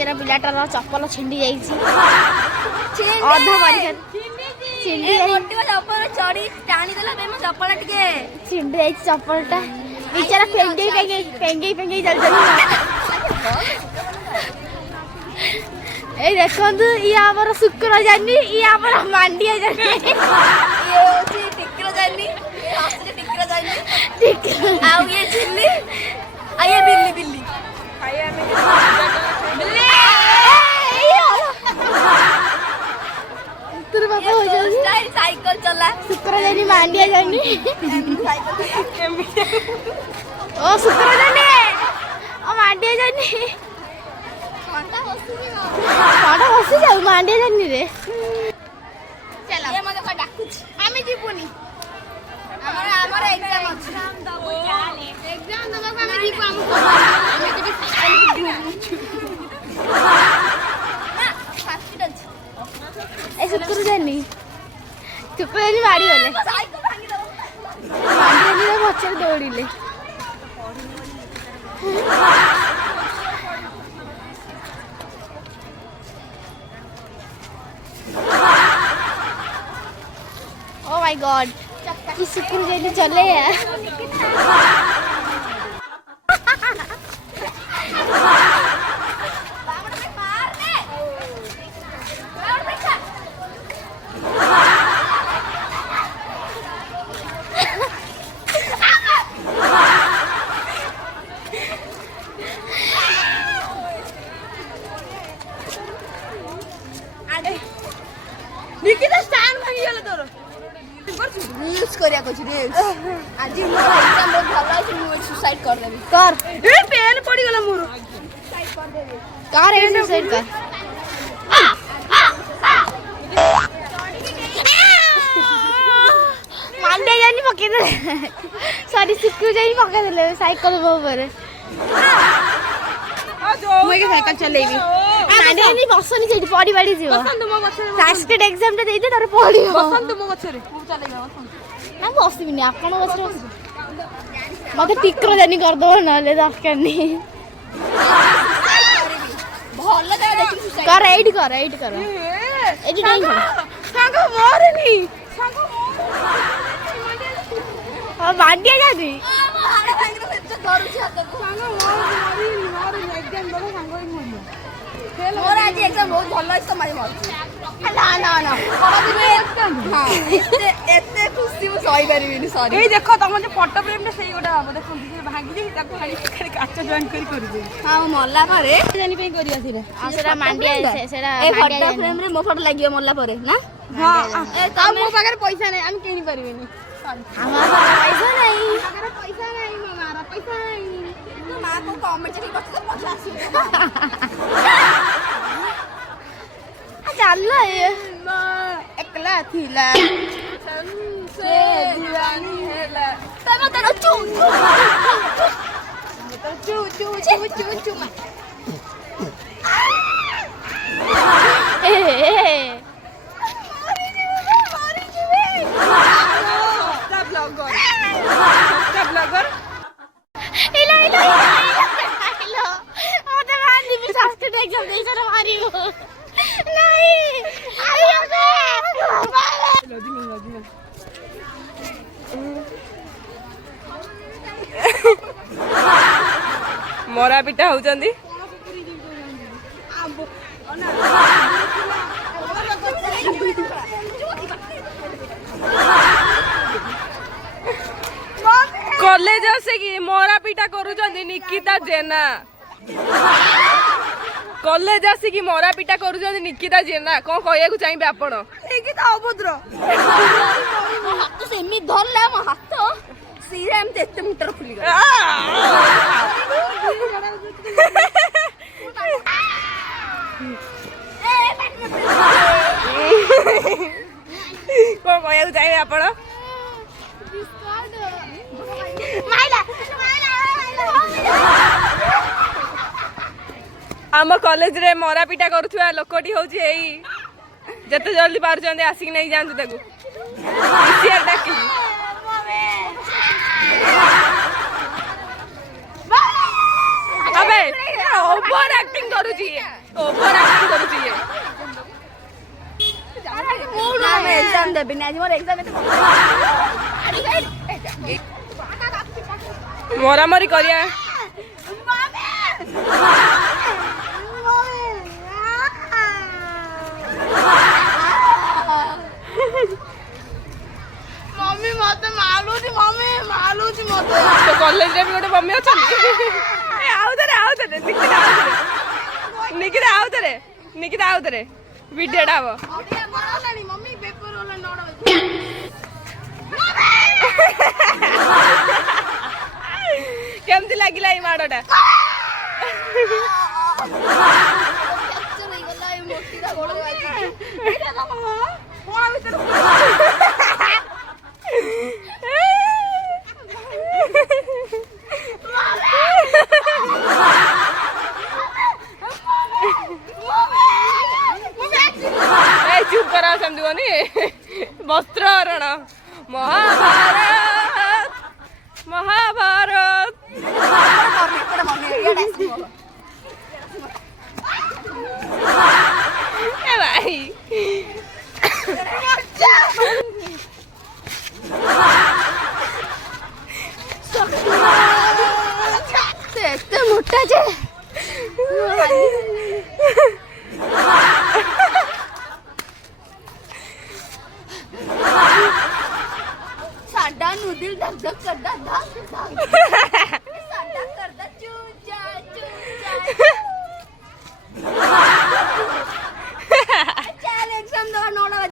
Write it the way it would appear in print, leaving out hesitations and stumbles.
बेचारा पिलाटार चप्पल छिंडी जाइए अधा मारी छिंडी चप्पल चढ़ी टाणी देला बे मो चप्पल टिके छिंडी जाइए चप्पलटा बेचारा पेंगे चल ए देखंतु ये हमर शुक्र जानी ये हमर मांडिया जानी ये होची टिकर जानी ये हाथले टिकर जानी टिकर आ ये चिल्ली आ ये बिल्ली बिल्ली आया में बिल्ली तेरे बाबा हो जाओ स्टाइल साइकिल चला शुक्र जानी मांडिया जानी साइकिल ओ शुक्र जानी ओ मांडिया जानी पाटा बसी जाऊ मांडिया जानी रे चलो ये मते का डाकुछ आमी जीपुनी हमर एग्जाम अछि एग्जाम दबा को आमी जीपु आमी केबे हॉस्पिटल ए शुक्र जानी मारी होले साइकिल भांगी दो मांडिया रे बच्चा दौड़ीले Oh my God, ये शुक्र जैसे चले यार। निकिता स्टैंड भांगी गेले तोर रील्स करिया कुछ रील्स आज मोर एग्जाम बहुत भलो अछि मु सुसाइड कर देबी कर ए पेन पड़ी गेला मोर सुसाइड कर देबी कार ए सुसाइड कर मांडे जानी पके दे सॉरी सिक्कू जानी पके देले साइकिल ऊपर मुझे साइकिल चलेबी मांडे जानी बसनी सेठी पड़ी बाड़ी जीव बसंत मो बछरे सास्टेड एग्जाम ता देइते तारे पड़ी बसंत मो बछरे मु चलेबी बसंत ना बसबिनी आपण बछरे मते टिकर जानी कर दो नले दरकार नहीं भलो जा देखि सुसाइड कर एड कर एडी नहीं संग मोरनी संग हां मांडिया जादी हाड़े भांगी तो धरु छी हाथ को संग मोर एग्जाम बड़ो संग ही मोर मोर आज एग्जाम बहुत भलो अछि मारी मोर ना हां एते खुशी मु सही परिबिनी सॉरी ए देखो तम जे फोटो फ्रेम रे सही गोटा हबो देखो जे भांगी दे ताको खाली काच जॉइन कर दे हां मल्ला पारे जानी पे करिया सिरे सेरा मांडिया सेरा ए फोटो फ्रेम रे मो फोटो लागियो मल्ला पारे ना हां ए तम मो पाकर पैसा नै हम केनी परिबिनी हमारा पैसा नहीं हमारा पैसा नहीं तो मां को कमेंट के बस 50 चल एकला थीला से दीवानी हेला तब तो चू ए सब ब्लॉगर इला ओते मारी भी सास्ते एग्जाम दे सर मारी नहीं आयो बे लॉजिंग मोरा पिटा होचंदी कॉलेज से कि मोरा पिटा करूचंदी निकिता जेना कॉलेज आसी कि मोरा पिटा करूचंदी निकिता जेना कोन कहया को चाहिबे आपण निकिता अभद्र मो हाथ सेमी धरला मो हाथ सीरे हम तेते मीटर खुली गया कोन कहया को चाहिबे आपण आम कॉलेज रे मरा पिटा करुवा लोकटी हूँ जिते जल्दी पार्टी आसिक नहीं जातु डाकी ओवर एक्टिंग करुची ओवर एक्टिंग करूची ये मैं एग्जाम देबिनी आज मोर एग्जाम मरामरी करिया मम्मी मत मालूची मम्मी मालूची मत तो कॉलेज रे भी गोटे मम्मी अछन निकिता आउतरे वीडियो डाबो मम्मी पेपर वाला नोट केमती लागिला ई माडटा चुप करा समझ वस्त्र हरण महाभारत महाभारत ए भाई एते मोटा जे साडा नूडल धक धक करदा धक